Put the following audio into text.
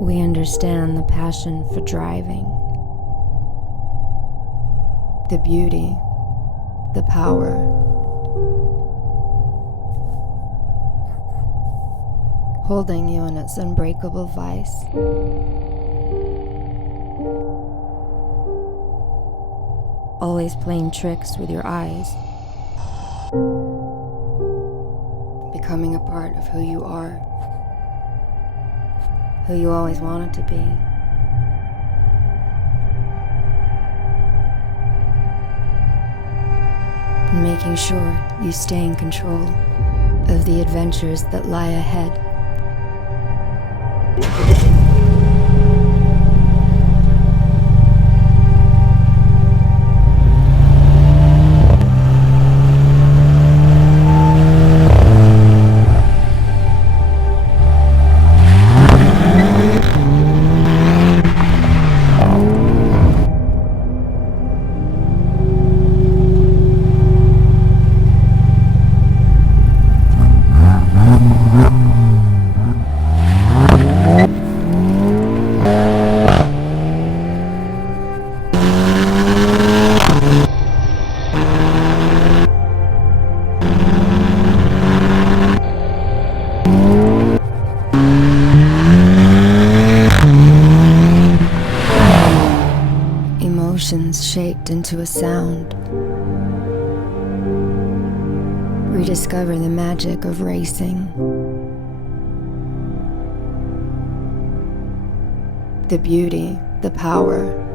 We understand the passion for driving, the beauty, the power. Holding you in its unbreakable vice. Always playing tricks with your eyes. Becoming a part of who you are. Who you always wanted to be. And making sure you stay in control of the adventures that lie ahead. Emotions shaped into a sound. Rediscover the magic of racing. The beauty, the power.